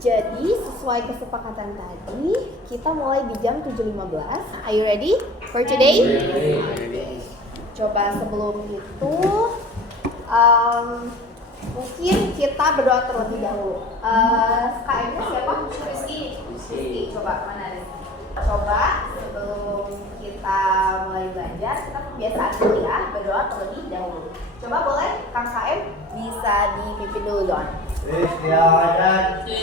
Jadi sesuai kesepakatan tadi, kita mulai di jam 7.15. Are you ready for today? Coba sebelum itu, mungkin kita berdoa terlebih dahulu. KM-nya siapa? Rizky. Coba mana nih? Coba sebelum kita mulai belajar, kita kebiasaan dulu ya, berdoa terlebih dahulu. Coba boleh Kang KM bisa dipimpin dulu doa. Bismillahirrahmanirrahim.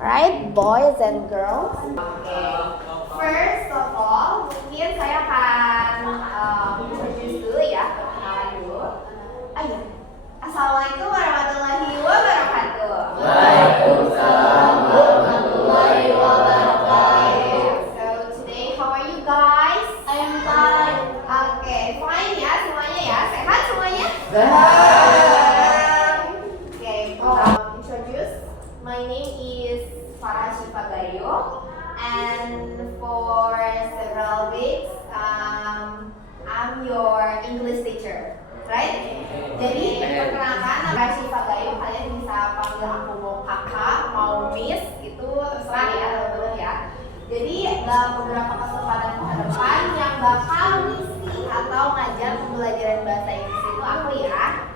Alright, boys and girls. Okay. First of all, mungkin saya akan introduce dulu ya, perkenalan dulu. Ayo. Assalamualaikum warahmatullahi wabarakatuh. Waalaikumsalam warahmatullahi wabarakatuh. So today, how are you guys? I am fine. Okay, fine ya semuanya ya. Sehat semuanya? Okay, introduce. My name is Farah Syifa Gayo, and for several weeks, I'm your English teacher, right? Jadi perkenalkan, nama Syifa Gayo, kalian bisa panggil aku mau kakak, mau miss, itu terserah ya teman-teman ya. Jadi dalam beberapa kesempatan ke depan yang bakal ngisi atau ngajar pembelajaran bahasa Inggris itu aku ya.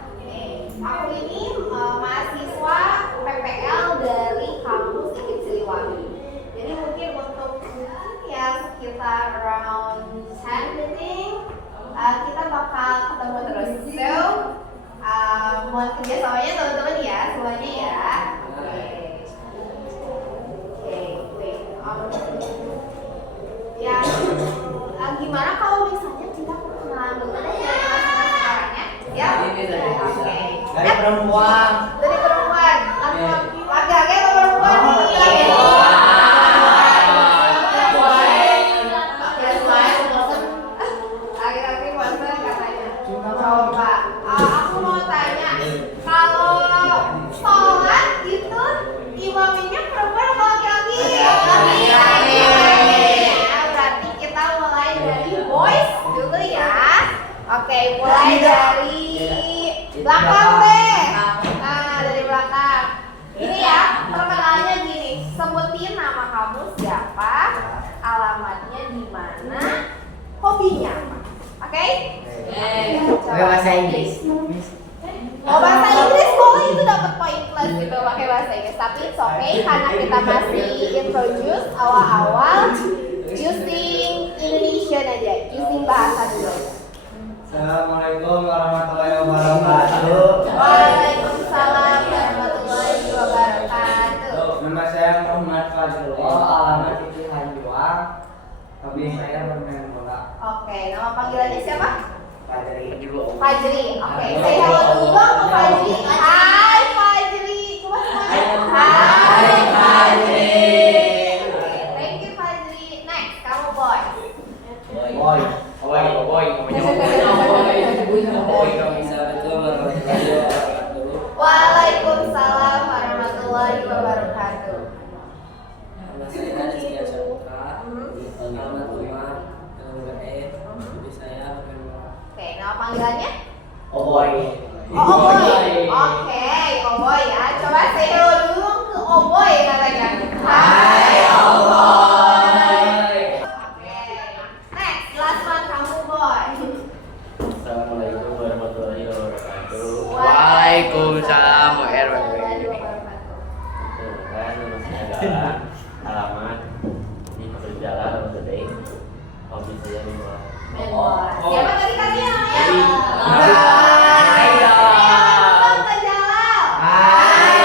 Aku ini mahasiswa PPL dari kampus IKIP Siliwangi. Jadi mungkin untuk ya sekitar around 10 meeting kita bakal ketemu terus. So, mohon kerjasamanya teman-teman ya, semuanya ya. Ya, gimana kalau misalnya kita perkenalan dulu dari masing-masing orangnya? Ya. Oke. Dari perempuan. Dari perempuan. Laki-laki atau perempuan? Laki-laki bosan katanya. Coba, aku mau tanya, kalau sholat itu imaminya perempuan atau laki-laki? Laki-laki. Berarti kita mulai dari boys dulu ya. Oke, mulai dari belakang deh. Nah, dari belakang. Ini ya, perkenalannya gini. Sebutin nama kamu siapa, alamatnya di mana, hobinya apa. Oke? Pakai bahasa Inggris. Oh, bahasa Inggris boleh, itu dapat poin plus gitu pakai bahasa Inggris. Tapi it's okay karena kita masih introduce awal-awal using Indonesian aja, using bahasa dulu. Assalamualaikum warahmatullahi wabarakatuh. Waalaikumsalam warahmatullahi wabarakatuh. Nama saya alamat Titi Hanjuang. Hobi saya bermain bola. Oke, nama panggilannya siapa? Fajri. Fajri. Oke, saya hello dulu dong ke Fajri. Hai Fajri. Coba semuanya. Hai Fajri. Oke, thank you Fajri. Next, kamu boy. Boy. Waalaikumsalam warahmatullahi wabarakatuh. Nama saya Rizky Asyaputra, alamat rumah, nomor hobi saya bermain bola. Oke, nama panggilannya? Boy. Oh boy. Oke, oh boy ya. Coba saya hello dulu ke oh boy katanya. Hai oh boy. Oke. Next, last one kamu boy. Assalamualaikum warahmatullahi wabarakatuh. Waalaikumsalam warahmatullahi wabarakatuh. Kan nama saya adalah alamat di Pasar Jalan Nomor Gede. Hobi saya main bola. Main bola. Siapa tadi katanya namanya? Hai dong. Ke Jalal. Hai.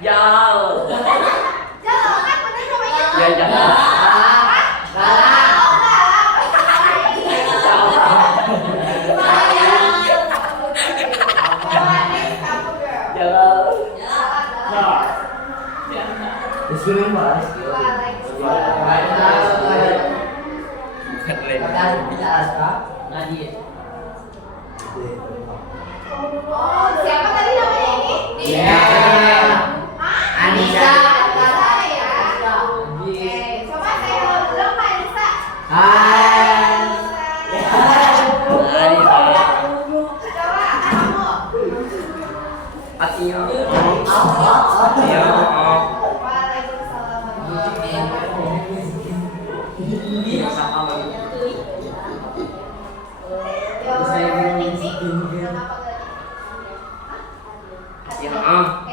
Jal. Jalal kan bener namanya? Ya jangan. Oh, Coba next kamu girl. Jal. Jalal. Bismillah Mas. Nadia. Oh, siapa tadi namanya ini? Iya. Hah? Anissa. Anissa ya. Oke, coba saya hello dulu Mbak Anissa. Hai. Coba kamu. Hatinya. Waalaikumsalam warahmatullahi wabarakatuh.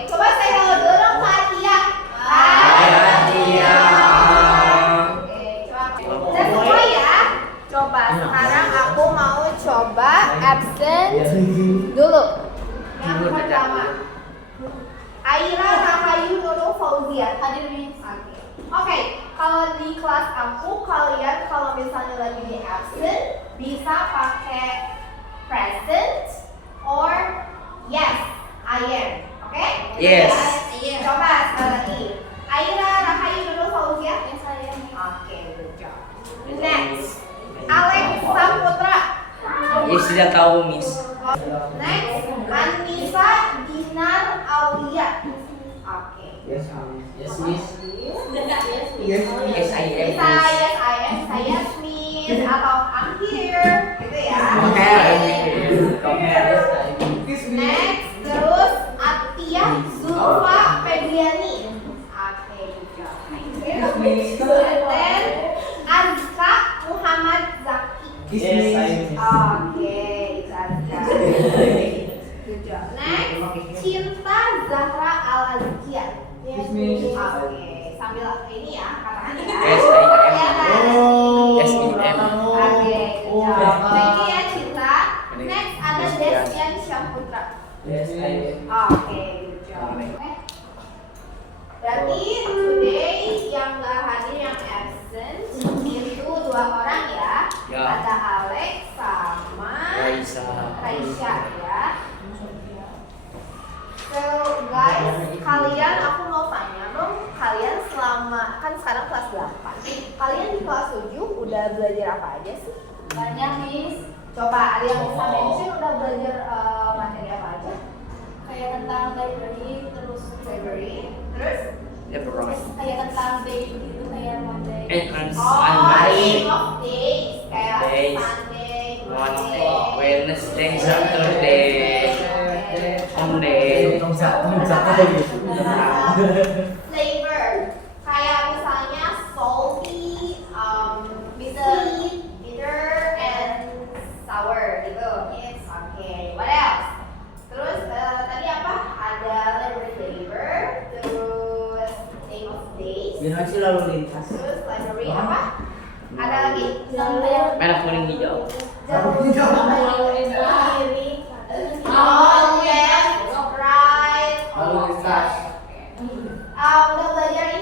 Coba saya hello dulu dong Fatia. Hai Fatia. Oke, coba. Udah semua ya. Coba sekarang aku mau coba absent dulu. Yang pertama. Aira Rahayu Nurul Fauzia. Hadir di Oke, kalau di kelas aku kalian kalau misalnya lagi di absent bisa pakai present or yes, I am. Oke? Yes. Coba sekali lagi. Aira Rahayu Nurul Fauzia. Yes, I am. Oke, good job. Next, Alex Saputra. Ya sudah tahu Miss. Next, Anissa Dinar Aulia. Oke. Yes, Miss. Yes I am. Bisa yes I am, saya Smith atau I'm here, gitu ya. Next, terus Atia Zulfa Febriani. Oke, good job. Then Azka Muhammad Zaki. Yes, I am. Oke, itu Azka. Good job. Next, Cinta Zahra Al-Azkia. Oke, sambil ini ya, katakan ya. Yes, I am. Ya kan? Yes, I am. Oke, good job. Thank you ya Cinta. Next ada Desian Syahputra. Yes I am. Oke, good job. Berarti today yang nggak hadir yang absent itu 2 orang ya. Ya. Ada Alex sama Raisya ya. So guys, kalian aku mau tanya dong, kalian selama kan sekarang kelas 8. Kalian di kelas 7 udah belajar apa aja sih? Banyak, Miss. Coba ada yang bisa mention udah belajar materi apa aja? Kayak tentang library, terus Library. Terus? kayak tentang day gitu, kayak Monday. Name of days kayak Days. Sunday, Monday, Wednesday, Saturday, Sunday. Flavor kayak misalnya salty, bitter and sour gitu. Yes. Oke. What else? Terus tadi apa? Ada library flavor, terus name of days, Generasi lalu lintas. terus library apa? Ada lagi? Merah kuning hijau. Oh yes, right. Lalu lintas. Udah belajar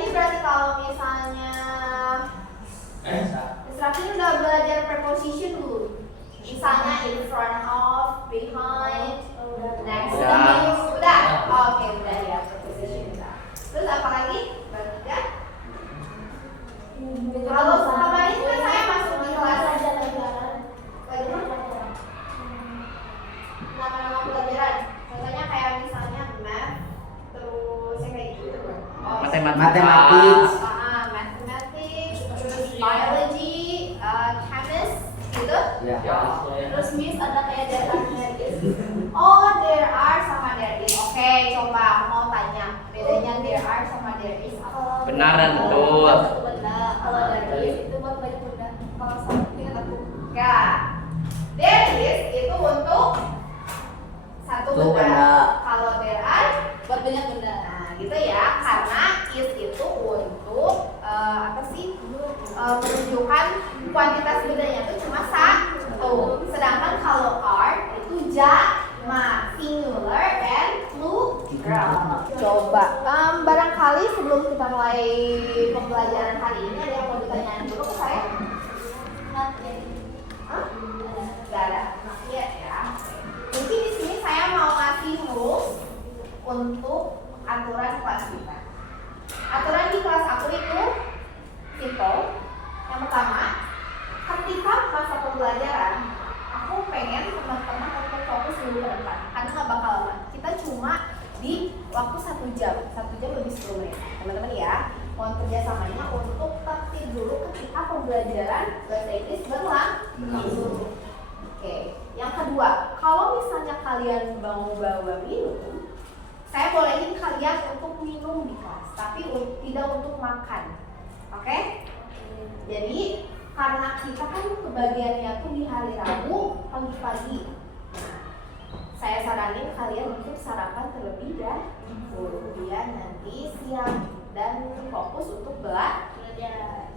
Ya. Terus Miss ada kayak there are, there is. Oh, there are sama there is. Oke, coba aku mau tanya bedanya there are sama there is apa? Benaran, Kalau betul. satu benda, kalau there is itu buat banyak benda. Kalau satu ingat aku. Ya, there is itu untuk satu Satu benda. benda. Kalau there are, Buat banyak benda. nah gitu ya, karena is itu untuk apa sih? Menunjukkan kuantitas bendanya itu cuma satu. Sedangkan kalau are itu jamak, singular and plural. Coba, barangkali sebelum kita mulai pembelajaran hari ini ada yang mau ditanyain dulu ke saya? Not yet. Hah? Gak ada, not yet ya. Mungkin di sini saya mau ngasih rules untuk aturan kelas kita. Aturan di kelas aku itu simple. Yang pertama, ketika masa pembelajaran, aku pengen teman-teman untuk fokus dulu ke depan, karena nggak bakal lama. Kita cuma di waktu 1 jam lebih 10 menit. Teman-teman ya, mohon kerjasamanya untuk tertib dulu ketika pembelajaran bahasa Inggris berlangsung. Oke, yang kedua, kalau misalnya kalian mau bawa minum, saya bolehin kalian untuk minum di kelas, tapi tidak untuk makan. Oke? Jadi karena kita kan kebagiannya tuh di hari Rabu pagi-pagi, saya saranin kalian untuk sarapan terlebih dahulu, biar nanti siang dan fokus untuk belajar.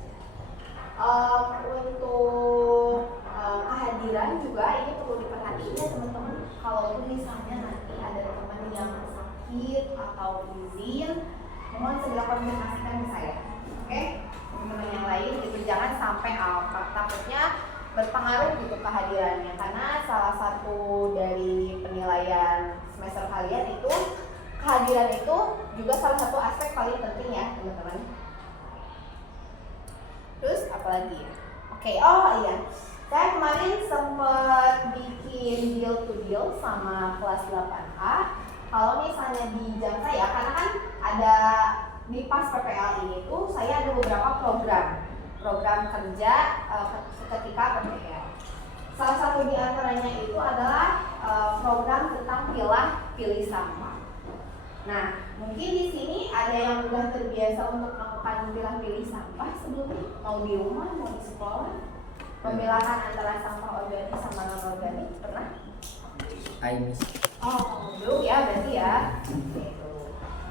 Untuk kehadiran juga ini perlu diperhatiin ya teman-teman. Kalau misalnya nanti ada teman yang sakit atau izin, mohon segera konfirmasikan ke saya. Oke? Teman-teman yang lain itu jangan sampai takutnya berpengaruh gitu kehadirannya, karena salah satu dari penilaian semester kalian itu kehadiran itu juga salah satu aspek paling penting ya teman-teman. Terus apa lagi ya? Oke, oh iya, saya kemarin sempat bikin deal to deal sama kelas 8A. Kalau misalnya di jam saya, karena kan ada di pas PPL ini tuh saya ada beberapa program kerja ketika PPL. Salah satu di antaranya itu adalah program tentang pilih sampah. Nah, mungkin di sini ada yang sudah terbiasa untuk melakukan pilih sampah sebelumnya, mau di rumah, mau di sekolah, pemilahan antara sampah organik sama non organik pernah? Aimis. Oh, belum ya berarti ya. Gitu.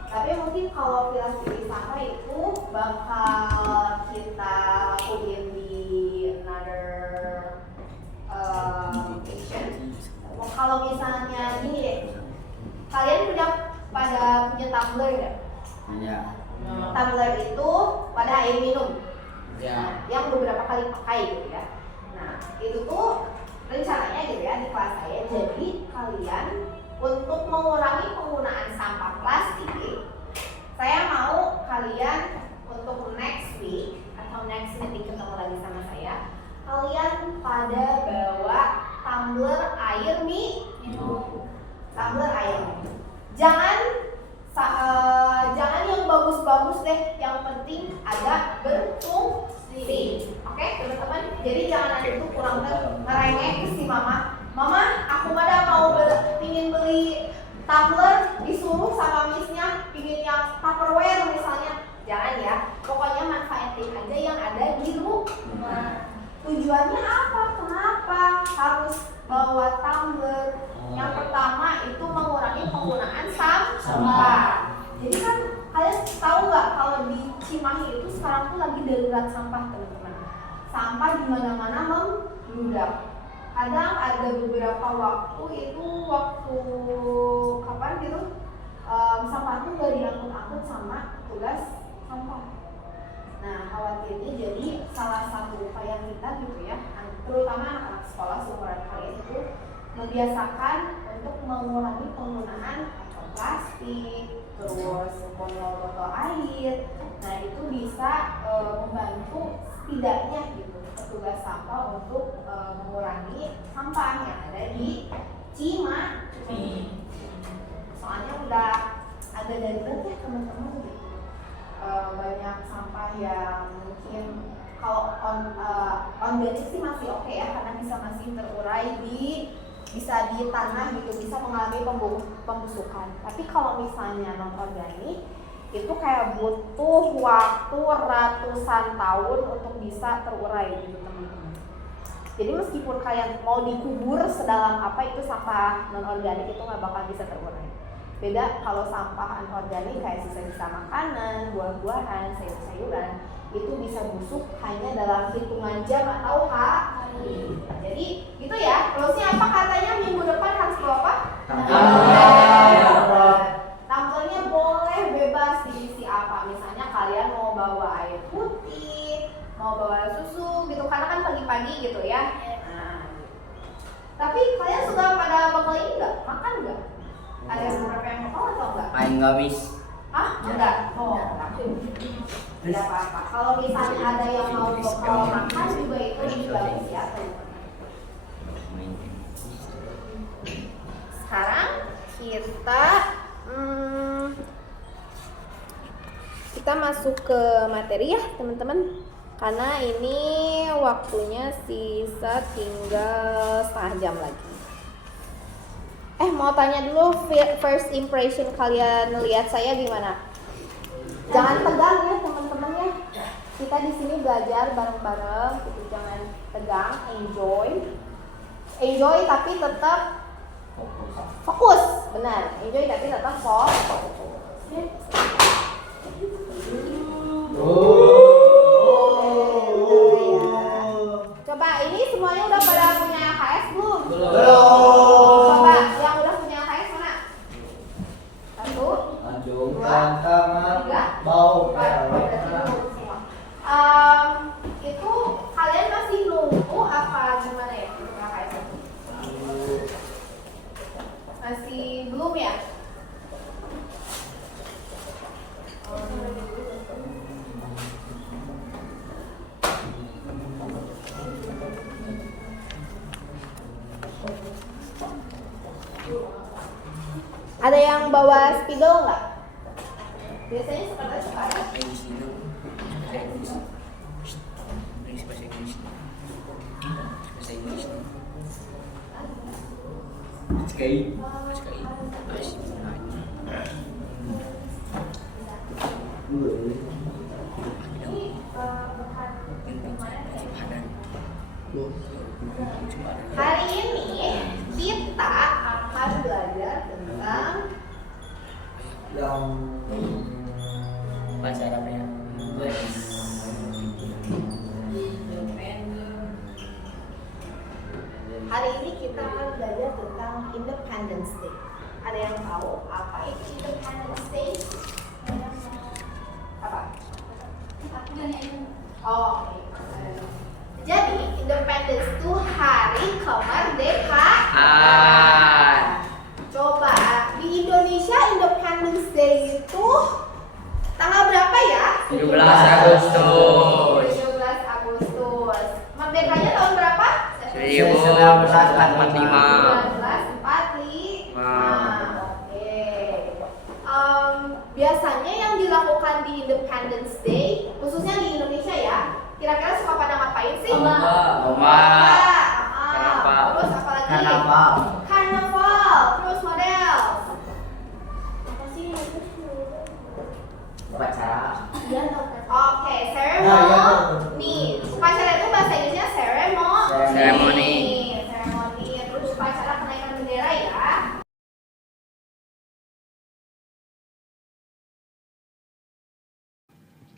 Tapi mungkin kalau pilih sampah itu bakal kita lakuin di another location. Kalau misalnya gini deh, kalian pada punya tumbler ya? Ya. Tumbler itu pada air minum. Ya. Yang beberapa kali pakai gitu ya. Nah, itu tuh rencananya gitu ya di kelas saya. Jadi kalian untuk mengurangi penggunaan sampah plastik, saya mau kalian untuk next week atau next nanti ketemu lagi sama saya, kalian pada bawa tumbler air minum. Tumbler air minum. Jangan yang bagus-bagus deh, yang penting agak berfungsi. Oke, teman-teman. Jadi jangan nanti itu kurang ngerengek si mama. Mama, aku pada mau pingin beli tumbler, disuruh sama missnya pingin yang Tupperware misalnya. Jangan ya. Pokoknya manfaatin aja yang ada di rumah. Tujuannya apa? Kenapa harus bawa tumbler? Yang pertama itu mengurangi penggunaan sampah. Jadi kan kalian tahu nggak kalau di Cimahi itu sekarang tuh lagi darurat sampah teman-teman. Sampah di mana-mana membludak. Kadang ada beberapa waktu itu kapan gitu sampah tuh nggak diangkut-angkut sama tugas sampah. Nah khawatirnya jadi salah satu upaya kita gitu ya, terutama anak-anak sekolah seumuran kalian itu membiasakan untuk mengurangi penggunaan plastik, terus botol air. Nah itu bisa membantu setidaknya gitu petugas sampah untuk mengurangi sampah yang ada di Cimahi. Soalnya udah agak darurat ya teman-teman gitu. Banyak sampah yang mungkin kalau organik sih masih oke ya, karena masih terurai bisa di tanah gitu, bisa mengalami pembusukan. Tapi kalau misalnya non organik itu kayak butuh waktu ratusan tahun untuk bisa terurai gitu teman-teman. Jadi meskipun kalian mau dikubur sedalam apa, itu sampah non organik itu nggak bakal bisa terurai. Beda kalau sampah anorganik kayak sisa-sisa makanan, buah-buahan, sayur-sayuran, itu bisa busuk hanya dalam hitungan jam atau hari. Jadi gitu ya. Close-nya apa katanya, minggu depan harus bawa apa? Tumblernya boleh bebas diisi apa. Misalnya kalian mau bawa air putih, mau bawa susu gitu, karena kan pagi-pagi gitu ya. Nah, tapi kalian suka pada bakal ini nggak? Makan nggak? Ada beberapa yang mau atau enggak? Main gamis. Hah? Enggak. Oh, tidak apa-apa. Kalau misalnya ada yang mau kalau makan juga itu bagus ya. Sekarang kita masuk ke materi ya teman-teman. Karena ini waktunya sisa tinggal setengah jam lagi. Mau tanya dulu, first impression kalian lihat saya gimana? Jangan tegang ya teman-teman ya. Kita di sini belajar bareng-bareng, gitu. Jangan tegang, enjoy tapi tetap fokus. Benar, enjoy tapi tetap fokus. Coba ini semuanya udah pada punya KS belum? Coba yang udah punya KS mana? 1, 2, 3, bau. itu kalian masih nunggu apa gimana ya punya KS? Masih belum ya? Ada yang bawa spidol nggak? Biasanya seperti suka ada. Hari ini kita akan belajar tentang Yang Bahasa Arabnya. hari ini kita akan belajar tentang Independence Day. Ada yang tahu apa itu Independence Day? Apa? Oh, oke. Jadi Independence itu hari kemerdekaan. Coba di Indonesia Independence Day itu tanggal berapa ya? 17 Agustus. 17 Agustus. Merdekanya tahun berapa? 1945. 1945. Oke. Biasanya yang dilakukan di Independence Day, khususnya di Indonesia ya, kira-kira suka pada ngapain sih? Lomba. Terus apa lagi? Karnaval. Karnaval. Terus model. Apa sih? upacara. Oke, ceremony. Upacara itu bahasa Inggrisnya ceremony. Terus upacara kenaikan bendera ya.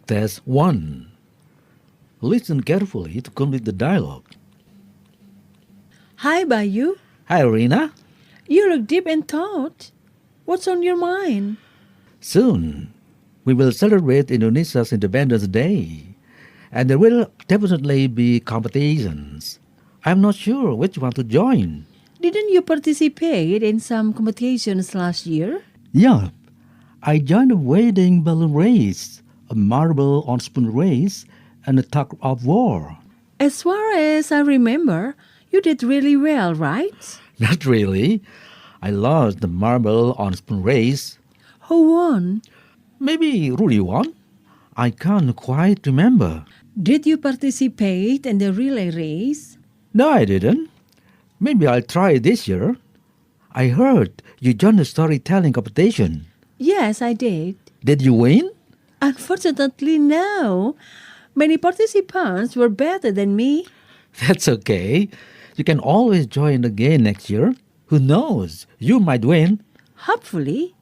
Test 1. Listen carefully to complete the dialogue. Hi, Bayu. Hi, Rina. You look deep in thought. What's on your mind? Soon, we will celebrate Indonesia's Independence Day, and there will definitely be competitions. I'm not sure which one to join. Didn't you participate in some competitions last year? Yeah, I joined a wedding balloon race, a marble on spoon race, and a tug of war. As far as I remember, you did really well, right? Not really. I lost the marble on spoon race. Who won? Maybe Rudy won. I can't quite remember. Did you participate in the relay race? No, I didn't. Maybe I'll try this year. I heard you joined a storytelling competition. Yes, I did. Did you win? Unfortunately, no. Many participants were better than me. That's okay. You can always join again next year. Who knows? You might win. Hopefully.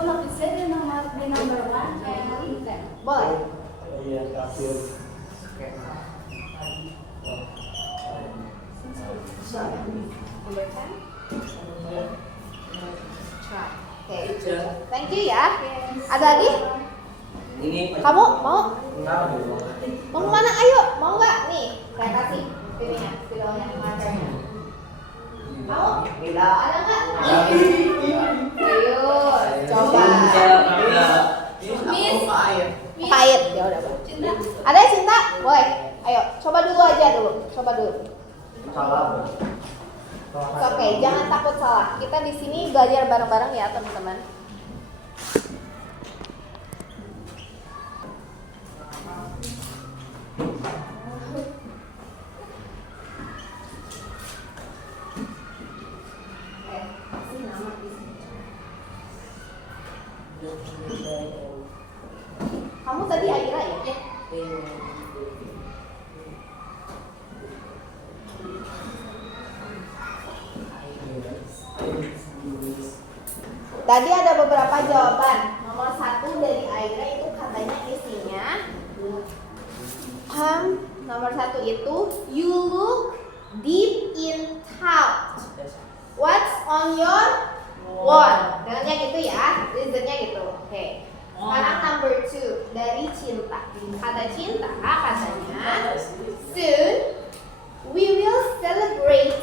Kalau bisa di number one and ten. Boleh. Iya, kafir. Number 10. Try. Oke. Thank you ya. Ada lagi? Ini Kamu mau? enggak. Mau kemana? Ayo, mau nggak? Nih, saya kasih pilihnya, pilihnya markernya. Mau? Ada nggak? Ayo, coba. Miss, Pahit, ya udah. Bang. Cinta. Ada ya Cinta? Boleh. Ayo, coba dulu aja dulu. Coba dulu. Salah. Oke, jangan takut salah. Kita di sini belajar bareng-bareng ya, teman-teman. Kamu tadi Aira ya? Tadi ada beberapa jawaban. Nomor 1 dari Aira itu katanya isinya nomor 1 itu you look deep in thought. What's on your wall? Dengarnya gitu ya, reasonnya gitu. Oke. Sekarang number 2 dari Cinta. Kata Cinta katanya soon we will celebrate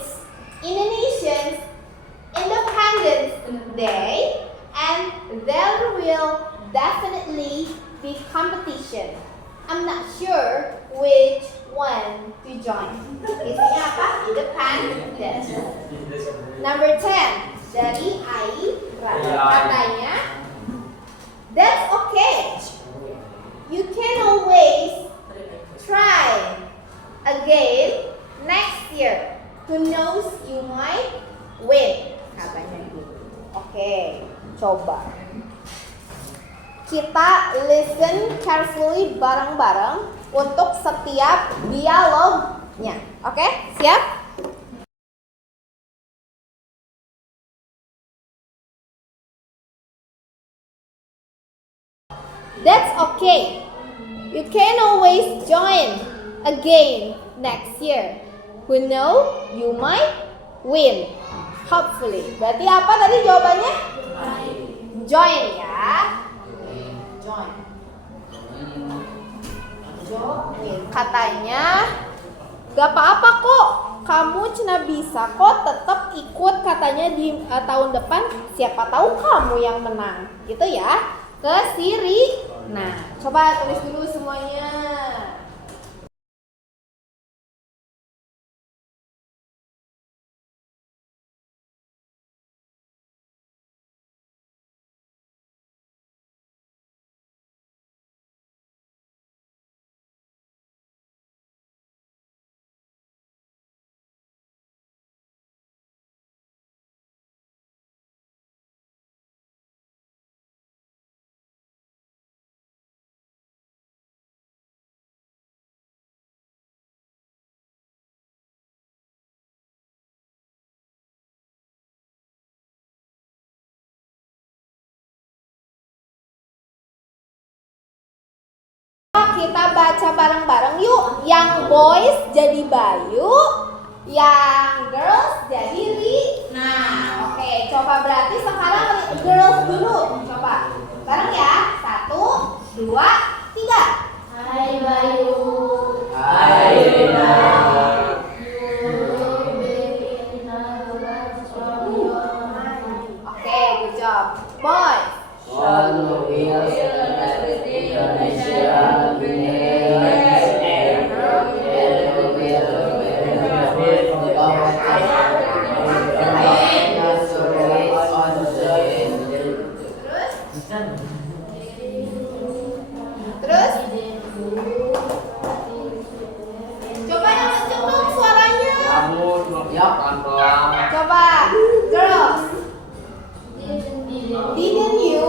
Indonesia's Independence Day, and there will definitely be competition. I'm not sure which one to join. Isinya apa? Independence. Number 10 dari Aira katanya, that's okay. You can always try again next year. Who knows, you might win. Katanya gitu. Oke, coba kita listen carefully bareng-bareng untuk setiap dialognya. Oke, siap? That's okay. You can always join again next year. Who know, you might win. Hopefully. Berarti apa tadi jawabannya? Join ya. Join. Join. Katanya gak apa-apa kok. Kamu cina bisa kok tetap ikut katanya di tahun depan. Siapa tahu kamu yang menang. Gitu ya. Ke Siri. Nah, coba tulis dulu semuanya. kita baca bareng-bareng yuk. Yang boys jadi Bayu, yang girls jadi Rina. Oke, coba berarti sekarang girls dulu. Coba bareng ya. 1, 2, 3. Hai Bayu. Hai Rina. Oke, good job. Boys. One wheels Indonesia Terus? Coba yang kenceng dong suaranya. Kamu ya pelan-pelan. Coba, girls. Didn't you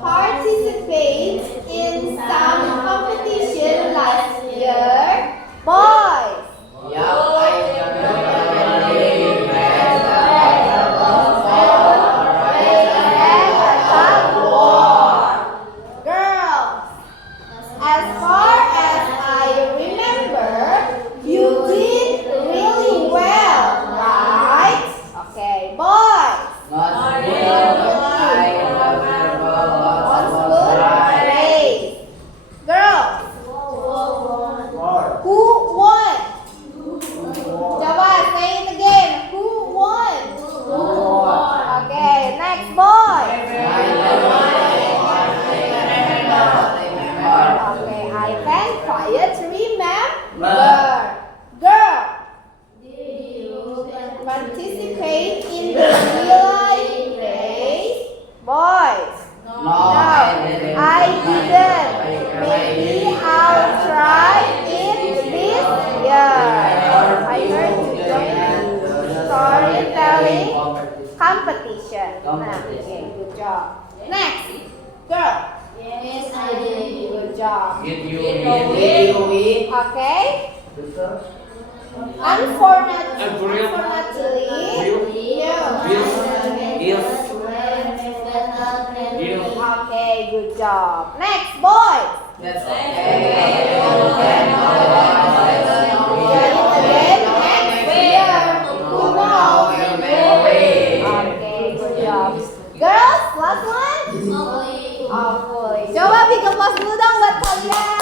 participate in some competition last year? Boys. Ya, Girls, as far as I remember, you did really well, right? Okay, boys. not good. I remember What's was good? right. Great. Girls, More. who won? Coba say it again. Who won? Okay, next boy. Okay, I can quiet remember. Girl, participate in the relay race. Boys, no, I didn't. Maybe I'll try it this year. I heard you join storytelling competition. Nah, okay, good job. Next, girl. Yes, I did. Good job. Did you win? Okay. Unfortunately, okay, good job. Next, boys. That's Try it again next year. Who knows? Okay, good job. Girls, last one. Hopefully. Coba big applause dulu dong buat kalian.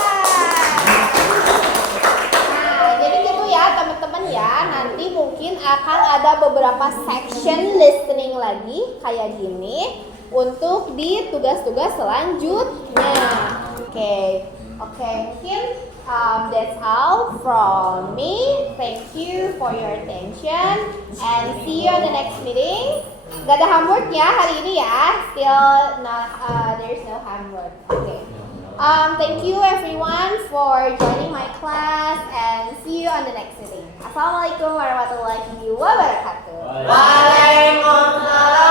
Nah, jadi gitu ya teman-teman ya. Nanti mungkin akan ada beberapa section listening lagi kayak gini untuk di tugas-tugas selanjutnya. Oke, mungkin that's all from me. Thank you for your attention and see you on the next meeting. Gak ada homeworknya hari ini ya. Still not there's no homework. Okay. Thank you everyone for joining my class and see you on the next meeting. Assalamualaikum warahmatullahi wabarakatuh. Waalaikumsalam.